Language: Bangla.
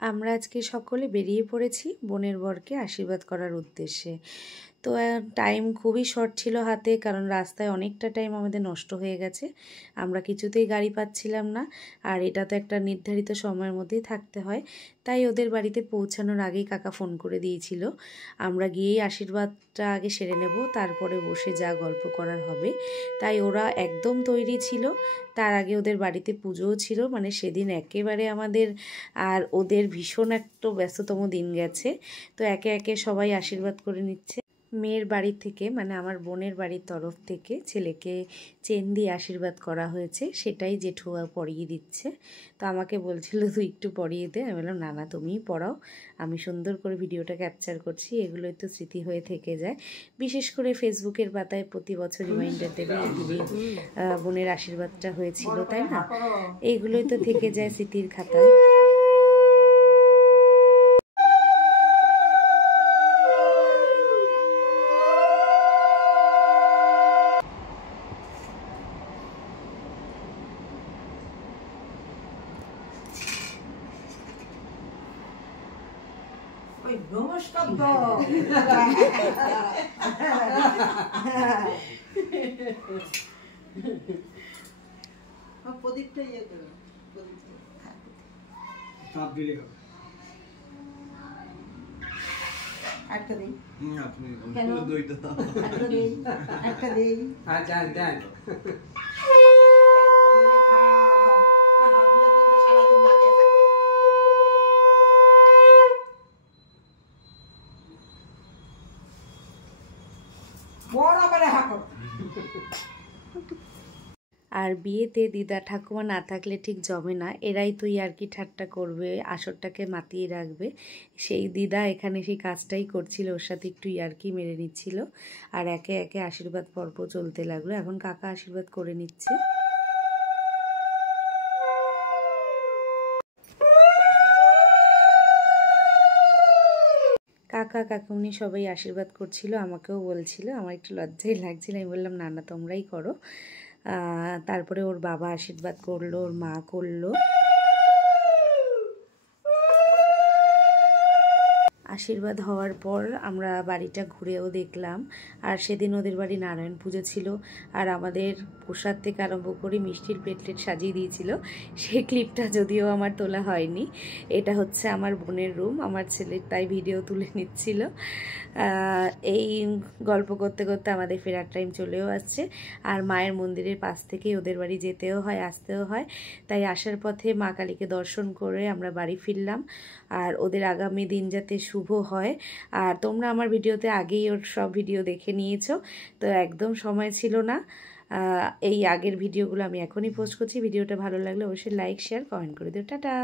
আমরা আজকে সকলে বেরিয়ে পড়েছি বোনের বরকে আশীর্বাদ করার উদ্দেশ্যে। তো টাইম খুবই শর্ট ছিল হাতে, কারণ রাস্তায় অনেকটা টাইম আমাদের নষ্ট হয়ে গেছে। আমরা কিছুতেই গাড়ি পাচ্ছিলাম না, আর এটা তো একটা নির্ধারিত সময়ের মধ্যেই থাকতে হয়। তাই ওদের বাড়িতে পৌঁছানোর আগেই কাকা ফোন করে দিয়েছিল, আমরা গিয়েই আশীর্বাদটা আগে সেরে নেব, তারপরে বসে যা গল্প করার হবে। তাই ওরা একদম তৈরি ছিল। তার আগে ওদের বাড়িতে পুজোও ছিল, মানে সেদিন একেবারে আমাদের আর ওদের ভীষণ একটা ব্যস্ততম দিন গেছে। তো একে একে সবাই আশীর্বাদ করে নিচ্ছে। মেয়ের বাড়ি থেকে, মানে আমার বোনের বাড়ির তরফ থেকে ছেলেকে চেন দিয়ে আশীর্বাদ করা হয়েছে, সেটাই জেঠুয়া পরিয়ে দিচ্ছে। তো আমাকে বলছিল তুই একটু পরিয়ে দে, আমি বললাম না না তুমিই পরাও, আমি সুন্দর করে ভিডিওটা ক্যাপচার করছি, এগুলোই তো স্মৃতি হয়ে থেকে যায়। বিশেষ করে ফেসবুকের পাতায় প্রতি বছর রিমাইন্ডার দেবে এই বোনের আশীর্বাদটা হয়েছিল, তাই না? এইগুলোই তো থেকে যায় স্মৃতির খাতায়। নমস্কার প্রদীপটা ইয়ে করো, একটা দিই, একটা দিই। আর বিয়েতে দিদা ঠাকুমা না থাকলে ঠিক জমে না, এরাই তো ইয়ার্কি ঠাট্টা করবে, আসরটাকে মাতিয়ে রাখবে। সেই দিদা এখানে সেই কাজটাই করছিল, ওর সাথে একটু ইয়ার্কি মেরে নিচ্ছিল। আর একে একে আশীর্বাদ পর্ব চলতে লাগলো। এখন কাকা আশীর্বাদ করে নিচ্ছে। কাকা কাকুনি সবাই আশীর্বাদ করছিল, আমাকেও বলছিল, আমার একটু লজ্জাই লাগছিল। আমি বললাম না না তোমরাই করো। তারপরে ওর বাবা আশীর্বাদ করলো, ওর মা করলো। আশীর্বাদ হওয়ার পর আমরা বাড়িটা ঘুরেও দেখলাম। আর সেদিন ওদের বাড়ি নারায়ণ পুজো ছিল, আর আমাদের প্রসাদ থেকে আরম্ভ করে মিষ্টির প্লেটলেট সাজিয়ে দিয়েছিল। সেই ক্লিপটা যদিও আমার তোলা হয়নি। এটা হচ্ছে আমার বোনের রুম, আমার ছেলের তাই ভিডিও তুলে নিচ্ছিল। এই গল্প করতে করতে আমাদের ফেরার টাইম চলেও আসছে। আর মায়ের মন্দিরের পাশ থেকেই ওদের বাড়ি যেতেও হয় আসতেও হয়, তাই আসার পথে মা কালীকে দর্শন করে আমরা বাড়ি ফিরলাম। আর ওদের আগামী দিন যাতে শুভ হয়। আর তোমরা আমার ভিডিওতে আগেই ওর সব ভিডিও দেখে নিয়েছো, তো একদম সময় ছিল না। এই আগের ভিডিওগুলো আমি এখনই পোস্ট করছি। ভিডিওটা ভালো লাগলে অবশ্যই লাইক শেয়ার কমেন্ট করে দিও। টাটা।